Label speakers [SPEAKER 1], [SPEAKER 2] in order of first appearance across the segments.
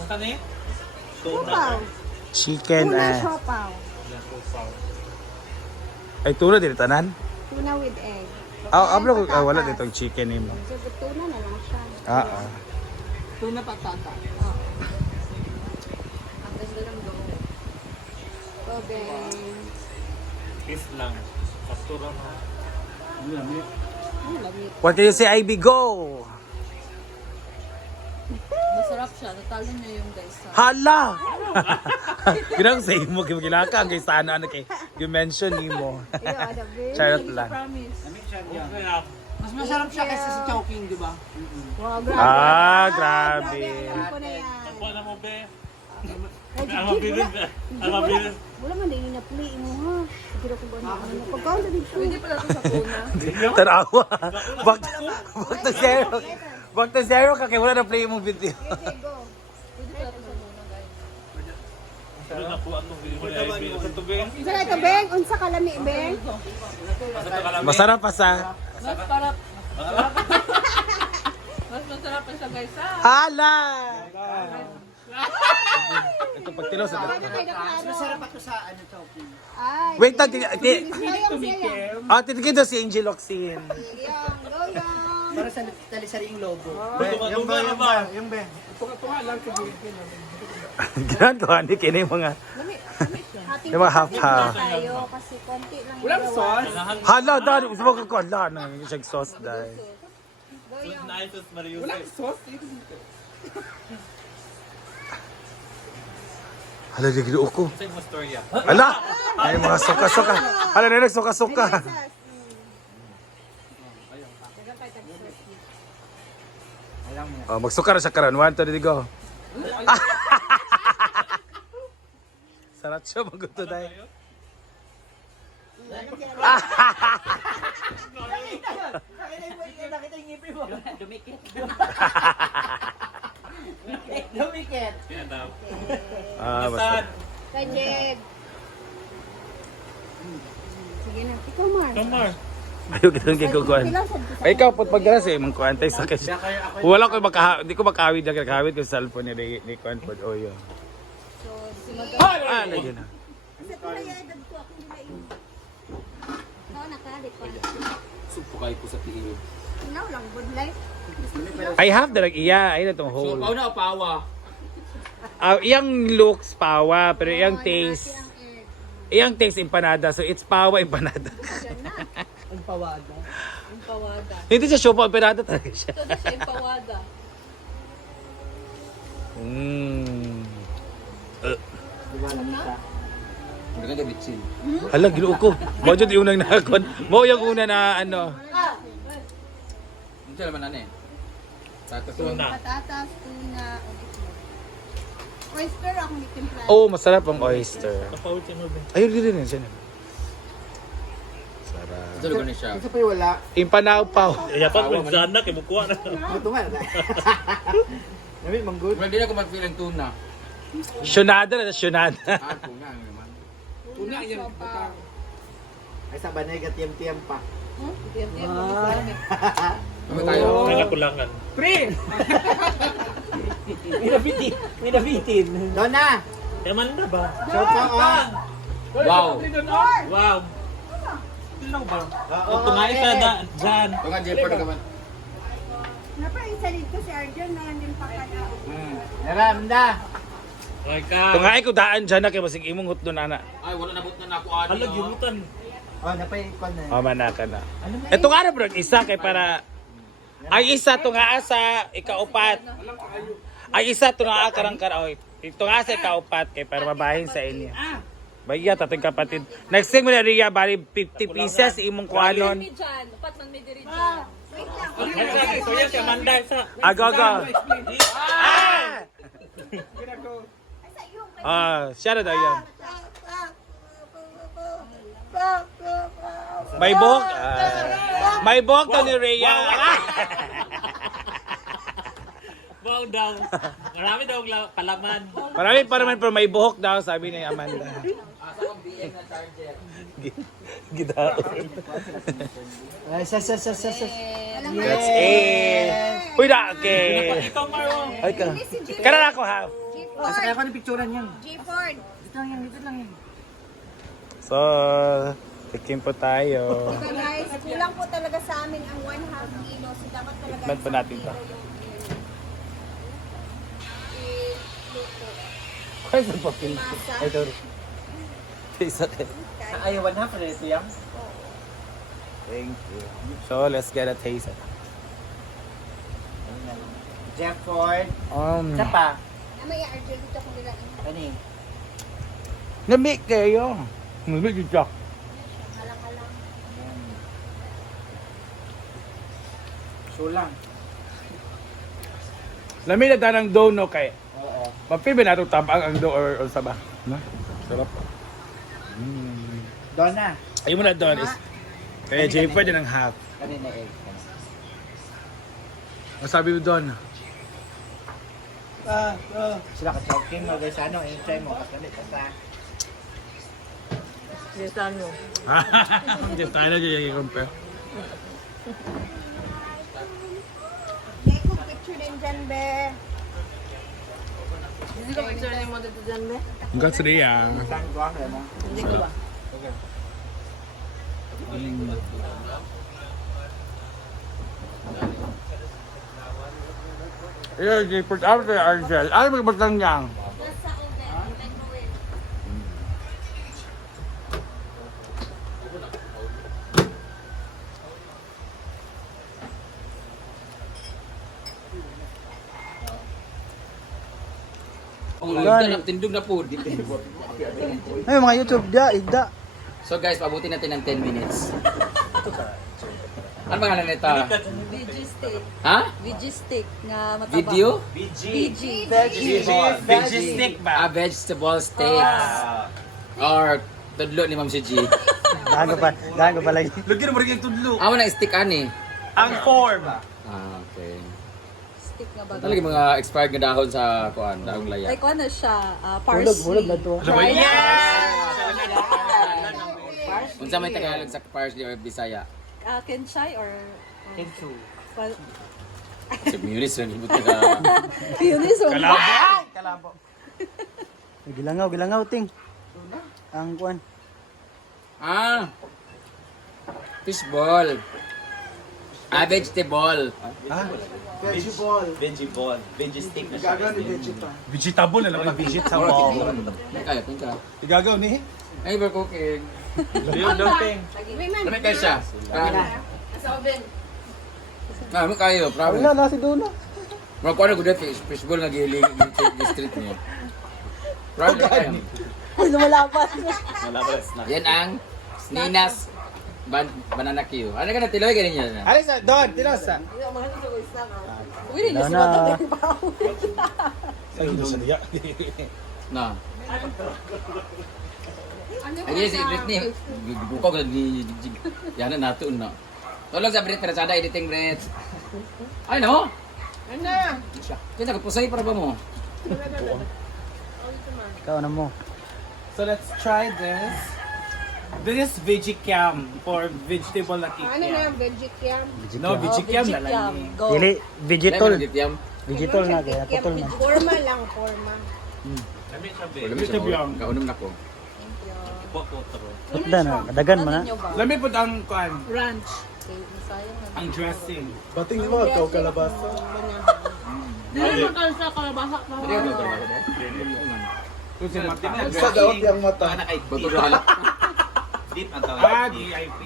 [SPEAKER 1] kani?
[SPEAKER 2] Siopaw.
[SPEAKER 3] Chicken
[SPEAKER 2] Tuna siopaw.
[SPEAKER 3] Ay tuna din tanan.
[SPEAKER 2] Tuna with egg.
[SPEAKER 3] Ablo wala ditong chicken nimo.
[SPEAKER 2] So, tuna na lang siya.
[SPEAKER 4] Tuna patata.
[SPEAKER 2] Ang ganda ng go. Tobeng.
[SPEAKER 1] Beef lang. Pastura na.
[SPEAKER 3] What can you say, Ivy? Go!
[SPEAKER 4] Masarap siya. Natalo niya yung guys.
[SPEAKER 3] Hala! Ginang say mo, kinaka kay sana ano kay you mention mo. Charot lang.
[SPEAKER 4] Promise.
[SPEAKER 1] Okay lang.
[SPEAKER 4] Mas masarap siya kaysa sa Chowking, di ba?
[SPEAKER 2] Wow, grabe.
[SPEAKER 3] Grabe.
[SPEAKER 2] Alam ko na yan.
[SPEAKER 1] Takbo na mo, be.
[SPEAKER 2] Ay,
[SPEAKER 1] Ang mabilis, be. Ang mabilis.
[SPEAKER 2] Wala man din na play mo ha. Siguro ko ba na pagkaon na dito.
[SPEAKER 4] Hindi pala ito sa tuna.
[SPEAKER 3] Tarawa. Back to zero. Back to zero ka kay wala na play mong video.
[SPEAKER 2] Okay, go.
[SPEAKER 4] Pwede pala ito sa tuna, guys.
[SPEAKER 1] Pero nakuha itong video ni Ivy. Sa tubig.
[SPEAKER 2] Isa na ito, Beng. Unsa kalami, Beng?
[SPEAKER 3] Masarap pa sa.
[SPEAKER 4] Mas parap. Mas masarap pa siya, guys.
[SPEAKER 3] Hala! Ito pag tilo sa
[SPEAKER 2] Masarap
[SPEAKER 4] ako sa Chowking.
[SPEAKER 2] Ay.
[SPEAKER 3] Wait,
[SPEAKER 2] sayang.
[SPEAKER 3] titigil daw si Angel Oxin.
[SPEAKER 2] Goyang, goyang.
[SPEAKER 4] Para sa talisaring logo.
[SPEAKER 1] Yung be.
[SPEAKER 3] Ginagawa ni kini mga
[SPEAKER 2] Hating
[SPEAKER 3] Yung mga half-half.
[SPEAKER 2] tayo kasi konti lang.
[SPEAKER 4] Walang sauce.
[SPEAKER 3] hala dahil gusto mo ko hala na siya sauce dahil.
[SPEAKER 1] Sus na ay sus Marius.
[SPEAKER 4] sauce.
[SPEAKER 3] Hala di gido ko.
[SPEAKER 1] Sa mo storya.
[SPEAKER 3] Hala! Ay mga suka-suka. Hala na nagsuka-suka. Oh, magsuka na siya karon. 1 2 3 go. Sarap siya maguto dahil.
[SPEAKER 4] Nakita yung ngipin mo. Dumikit. Dumikit.
[SPEAKER 1] Yan daw.
[SPEAKER 3] Basta.
[SPEAKER 2] Kay Jeg. Sige na. Ikaw, Mar.
[SPEAKER 1] Kamar.
[SPEAKER 3] Ayaw kitang kikukuhan. Ay, ikaw, pagdala sa imong kuantay sa kasi. Wala ko di ko makawid na kakawid ko sa cellphone ni Kuan pod Oyo.
[SPEAKER 2] So, si
[SPEAKER 3] Lagi na.
[SPEAKER 2] Kasi kung nayadad ko, ako hindi na yun. Ikaw nakalit pa.
[SPEAKER 5] Supukay ko sa tiil.
[SPEAKER 2] Ikaw lang, good life.
[SPEAKER 3] I have the like iya, ay na tong
[SPEAKER 5] So,
[SPEAKER 3] whole.
[SPEAKER 5] pao na o pawa?
[SPEAKER 3] Iyang looks pawa, pero iyang taste, iyang taste empanada. So it's pawa empanada.
[SPEAKER 4] Ang pawada. Ang pawada.
[SPEAKER 3] Hindi siya siopaw empanada talaga siya.
[SPEAKER 4] Ito na siya, yung pawada.
[SPEAKER 5] Hindi ka gabitsin.
[SPEAKER 3] Hala, ginuo ko. Mo jud yung unang nakakon. Mo yung una na ano.
[SPEAKER 5] Hindi naman ano eh. Tatas
[SPEAKER 1] Tuna.
[SPEAKER 2] Patatas, tuna, oyster akong itimpla.
[SPEAKER 3] Oh, masarap ang oyster.
[SPEAKER 1] Kapautin mo, be.
[SPEAKER 3] Ayun din siya. Sarap.
[SPEAKER 5] Ito lugar niya siya.
[SPEAKER 4] Kasi pa wala.
[SPEAKER 3] Impanaw paw.
[SPEAKER 1] Yapat mo dyan na, kimukuha na.
[SPEAKER 4] Ito nga. Namin, manggod.
[SPEAKER 5] Wala din ako mag-feel ang tuna.
[SPEAKER 3] Syonada na syonada.
[SPEAKER 5] Tuna ang naman.
[SPEAKER 4] Tuna yan. Ay, sa banay ka tiyam-tiyam pa.
[SPEAKER 5] Ano tayo?
[SPEAKER 1] May nakulangan.
[SPEAKER 4] Pre! May nabitin. Donna!
[SPEAKER 1] Yaman na ba?
[SPEAKER 4] Chopa on!
[SPEAKER 5] Wow!
[SPEAKER 1] Wow. Ano ba? Tunay ka na dyan.
[SPEAKER 5] Ito nga, Jefford naman.
[SPEAKER 2] Napaisa dito si Arjun na yan din pakala.
[SPEAKER 4] Naramda!
[SPEAKER 1] Okay ka.
[SPEAKER 3] Tungay ko daan dyan na kay basig imong hutno na.
[SPEAKER 5] Ay, wala nabot na ako ani.
[SPEAKER 1] Halag, yumutan.
[SPEAKER 4] Oh, napaikon na.
[SPEAKER 3] Mama na ka na. Ito nga na bro, isa kay para ang isa to nga sa ikaupat. Ang isa to nga karang karaoy. Ito nga sa ikaupat kay para mabahin sa inyo. Bagya tatong kapatid. Nagsing mo na Ria bali 50 pieces imong kuanon.
[SPEAKER 4] May dyan. Dapat man may diri dyan.
[SPEAKER 1] Ito yan si Amanda.
[SPEAKER 3] Agaga. Siya na daw yan. May buhok. May buhok to ni Rhea.
[SPEAKER 1] Wow daw. Marami daw palaman.
[SPEAKER 3] Marami pa naman pero may buhok daw sabi ni Amanda.
[SPEAKER 5] Asa kong BM na charger.
[SPEAKER 3] Gidaon.
[SPEAKER 4] Ay, sa.
[SPEAKER 3] That's it. Uy na, okay.
[SPEAKER 1] Ikaw, Maro.
[SPEAKER 3] Ay ka. Karan ako half.
[SPEAKER 4] Masakay ako ng picturean yan.
[SPEAKER 2] G-Ford.
[SPEAKER 4] Dito lang yan, dito lang yan.
[SPEAKER 3] So, tikim po tayo.
[SPEAKER 2] Diba guys, kulang po talaga sa amin ang 1/2 kilo. So dapat talaga
[SPEAKER 3] Tikman po natin to.
[SPEAKER 4] Ay, sa papel.
[SPEAKER 2] Masa.
[SPEAKER 4] Ay, sorry. Ay, 1/2 na ito yan.
[SPEAKER 3] Thank you. So, let's get a taste.
[SPEAKER 4] Jefford. Isa pa.
[SPEAKER 2] May Argel dito kung nila
[SPEAKER 4] Ano eh?
[SPEAKER 3] Lamig kayo. Lamig dito.
[SPEAKER 2] halang-halang.
[SPEAKER 4] Sulang.
[SPEAKER 3] Lamig na tanang dono kay.
[SPEAKER 4] Oo.
[SPEAKER 3] Mapibi na itong tabang ang do or sa ba? No? Sarap.
[SPEAKER 4] Donna.
[SPEAKER 3] Ayun mo na doon is. Kaya J4 din ang half.
[SPEAKER 4] Kanina egg.
[SPEAKER 3] Masabi mo doon.
[SPEAKER 4] Sila ka choking mo guys, ano, enjoy mo kasi sa
[SPEAKER 3] Hindi tayo na dyan yung compare.
[SPEAKER 2] May kong picture din dyan, be.
[SPEAKER 3] Ang guts niya.
[SPEAKER 4] saan ko ang ano.
[SPEAKER 2] Hindi ko ba?
[SPEAKER 3] Yeah, J4 after Argel. Ano may batang niya?
[SPEAKER 2] Nasa oven, microwave.
[SPEAKER 5] Tindog na po.
[SPEAKER 6] Ay, mga YouTube dia, igda.
[SPEAKER 5] So guys, pabuti natin ng 10 minutes. Ano pangalan nito?
[SPEAKER 7] VG stick.
[SPEAKER 5] Ha?
[SPEAKER 7] VG stick nga mataba.
[SPEAKER 5] Video?
[SPEAKER 7] VG.
[SPEAKER 3] Veggie stick ba?
[SPEAKER 5] Vegetable steaks. Or tudlo ni Ma'am si G.
[SPEAKER 6] Dahan ko pa lagi.
[SPEAKER 3] Lugyan mo rin yung tudlo.
[SPEAKER 5] Amo na stick ani.
[SPEAKER 3] Ang form.
[SPEAKER 5] Ah, okay.
[SPEAKER 7] Stick nga bago.
[SPEAKER 5] Talaga mga expired nga dahon sa kuan, dahong laya.
[SPEAKER 7] Like ano siya, parsley.
[SPEAKER 6] Hulog na to.
[SPEAKER 5] Unsa may Tagalog sa parsley or Bisaya?
[SPEAKER 7] Kenchay or...
[SPEAKER 4] Kensu.
[SPEAKER 7] Well,
[SPEAKER 5] Sa Munis, yung buti ka.
[SPEAKER 7] yun is one.
[SPEAKER 3] Kalabo.
[SPEAKER 6] Gilangaw, ting. Ang kuan.
[SPEAKER 5] Ah! Fishball. Ah, vegetable.
[SPEAKER 4] Veggie ball. Veggie stick na siya.
[SPEAKER 3] Vegetable na lang. Vegetable.
[SPEAKER 5] Kaya, kaya.
[SPEAKER 3] Igagaw ni?
[SPEAKER 5] Ay, ba cooking?
[SPEAKER 3] Liyon daw ting.
[SPEAKER 5] Dami kayo siya. Ah, ano kayo? Promise.
[SPEAKER 6] Wala na si Duna.
[SPEAKER 5] Mga kuha na good fishball na giling di street niya. Promise kayo.
[SPEAKER 7] Ay, lumalapas.
[SPEAKER 5] Yan ang Ninas Banana Q. Ano ka na tiloy ganin niya?
[SPEAKER 3] Alisa, doon, tilosa.
[SPEAKER 7] Uy, rin yung
[SPEAKER 6] Wala na.
[SPEAKER 3] Ay, hindi sa diya.
[SPEAKER 5] Na. Ay, si Britney. Bukaw ka ni Jigjig. Yan na nato na. Tulog sa Brit, perasada, editing Brit. Ay, no? Ano? Kaya nagpusay para ba mo?
[SPEAKER 6] Ikaw na mo.
[SPEAKER 3] So let's try this. This is veggie cam for vegetable na
[SPEAKER 2] Ano na, veggie cam?
[SPEAKER 3] No, veggie cam na lang.
[SPEAKER 7] Yum.
[SPEAKER 3] eh.
[SPEAKER 7] Go.
[SPEAKER 6] Dili, vegetable.
[SPEAKER 5] Digital.
[SPEAKER 6] Vegetable na kaya putol na.
[SPEAKER 2] Forma lang, forma.
[SPEAKER 3] Vegetable.
[SPEAKER 5] Kaunom na ko.
[SPEAKER 6] Putda na, kadagan mo na.
[SPEAKER 7] Ano nyo ba?
[SPEAKER 3] Lami po ang kuan,
[SPEAKER 7] Ranch. Okay, sayang na.
[SPEAKER 3] ang dressing.
[SPEAKER 6] Bating di ba ikaw kalabasa?
[SPEAKER 3] Kung si mata.
[SPEAKER 6] Sa daot yung mata.
[SPEAKER 5] Bato ka halak.
[SPEAKER 1] Deep ang tawag.
[SPEAKER 3] Ah, DIP.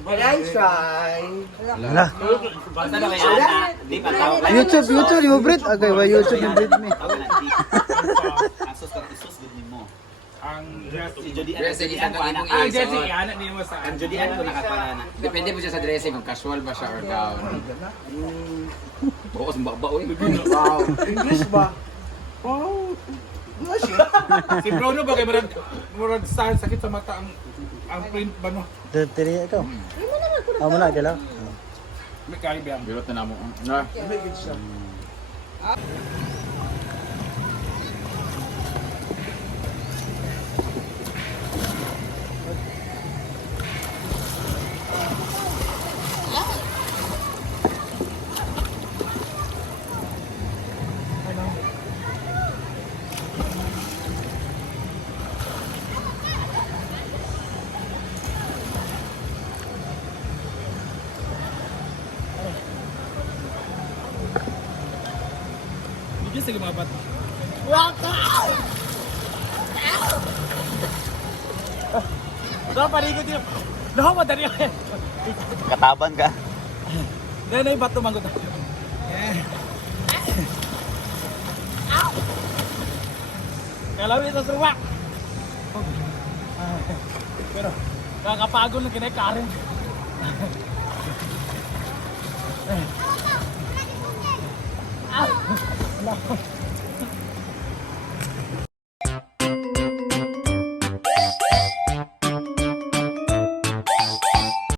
[SPEAKER 6] Wala.
[SPEAKER 1] Basta na kaya na. Deep ang tawag.
[SPEAKER 6] YouTube, yung Brit. Agay, wa YouTube yung Brit me.
[SPEAKER 1] Tawag na deep. Asos ka isos din mo.
[SPEAKER 3] Ang
[SPEAKER 1] Si
[SPEAKER 3] dressing.
[SPEAKER 1] Jody
[SPEAKER 5] Dressing,
[SPEAKER 1] Jody
[SPEAKER 5] isa
[SPEAKER 1] Ann ko
[SPEAKER 5] na
[SPEAKER 1] anak.
[SPEAKER 5] imong
[SPEAKER 3] Ah,
[SPEAKER 5] isuot.
[SPEAKER 3] Jesse, anak niyo mo sa...
[SPEAKER 1] Ang Jody Ann ko nakapana na.
[SPEAKER 5] Depende po siya sa dressing kung casual ba siya or gown. Bukas mbaba oy.
[SPEAKER 4] Wow. English ba?
[SPEAKER 3] Si Bruno ba kay murag sakit sa mata ang print ba no?
[SPEAKER 6] Tiri ikaw. Amo na, galaw.
[SPEAKER 3] May Caribbean.
[SPEAKER 5] Birot na namo. Na.
[SPEAKER 3] Yes, sige mga bata. Waka! Daw parigod yun. Daw madali ako.
[SPEAKER 6] Kataban ka.
[SPEAKER 3] Dahil na yung bato manggod. Kalawin ito sa ruwak. Pero, nakakapagod na kinay Karen.